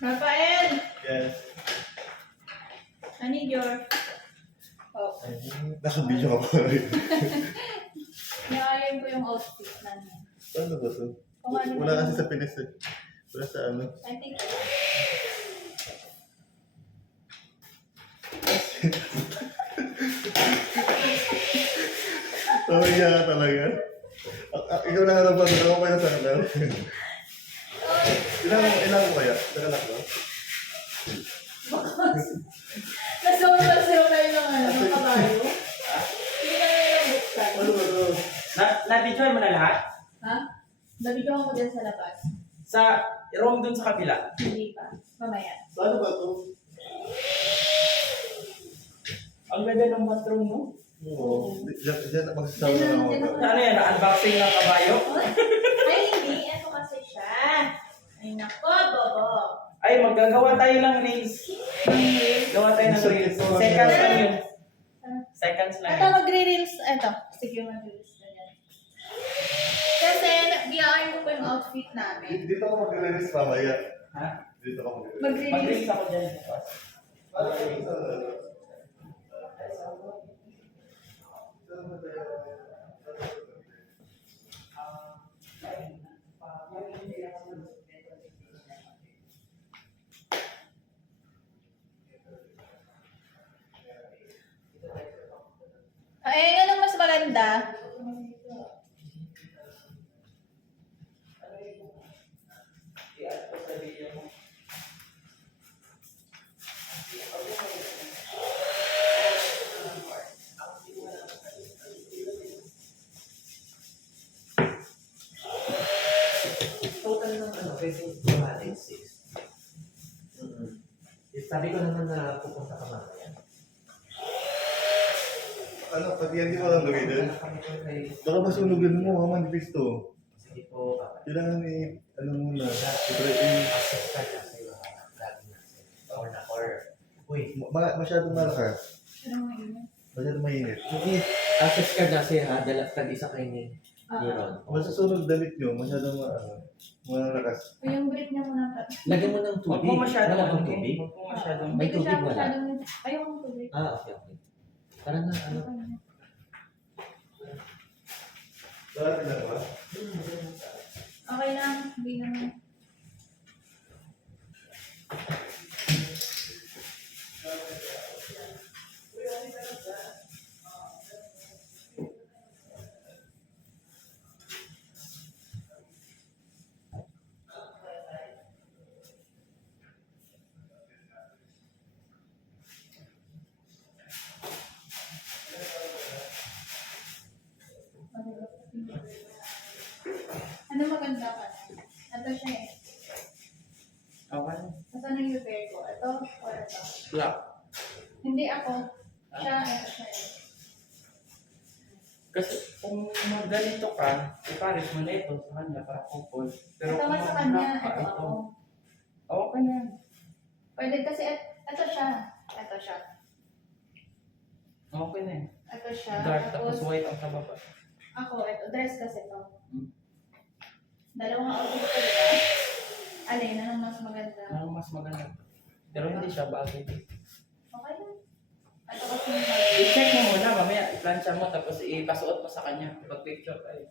Rafael, Yes. I need your... Oh, Naka-video ka pa rin. naayon ko yung outfit namin. Paano ba to? Kung ano Wala na kasi yung- sa Pinas eh. Wala sa ano. I think... Pamilya ka talaga. Ikaw na nga ba? Ako pa yung sa kanal. Ilang ko kaya? Sa kanak ba? Nasobrang zero kayo ng ano, ng kabayo. Hindi ka na lang buksan. Ano ba to? Na-videoan mo na lahat? Ha? Nabigyan ko dyan sa labas. Sa room dun sa kabila? Hindi pa. Mamaya. Paano ba to? Ang ganda ng bathroom mo. Oo. Diyan magsasama na ako. Diyan ako. Ano yan? Unboxing ng kabayo? Ay, hindi. Ito kasi siya. Ay, nako, bobo. Ay, maggagawa tayo ng reels. Gawa tayo ng reels. Seconds lang yun. Seconds lang Ito, yun. magre-reels. Ito. Sige, magre-reels na yan. Kasi, biyaan ko pa yung outfit namin. Dito ako mag-release mamaya. Ha? Dito ako mag-release. Magre-reels. Mag-reels ako dyan bukas. Paano yung sa... Ay, anong mas maganda? Total ng ano, kasi natin 6. Sabi ko naman na pupunta ka mamaya. Ano, pati yan di mo lang gawin. Kami ko kay... Baka masunugan mo, manipis to. Sige po, papa. Kailangan ano muna, Access card kasi lagi natin. Uy, masyadong malakas. Anong mainit? Masyadong mainit. hindi. Access card kasi ha, tag-isa kayo ni Ron. Masusunog damit nyo, masyadong malakas. O yung brief niya muna pa. Lagyan mo ng Huwag tubig. mo masyadong Wala bang ano, tubig? huwag mo masyadong... May Hindi ko siya tubig wala? masyadong- Ayaw ko tubig. Okay. Para na ano. Bakit na ba? Okay lang. Hindi naman. Ano maganda ka? Ito siya eh. Okay. Ito na yung repair ko. Ito or ito? Black. Hindi ako. Siya, ito siya eh. Kasi kung ganito ka, ipares mo na ito sa kanya para kupol. Ito kung nga sa kanya, mag-black ka, ito ako. Okay na yan. Pwede kasi, ito siya. Ito siya. Okay na yan. Ito siya. Dark tapos white ang sa baba. Ako, ito. Dress kasi ito. Hmm. Dalawang outfit ko, diba? Alin, anong mas maganda? Ang mas maganda. Pero hindi siya bagay. Okay lang. Ito kasi yung I-check mo muna, mamaya i-plancha mo tapos ipasuot mo sa kanya. Pag-picture tayo.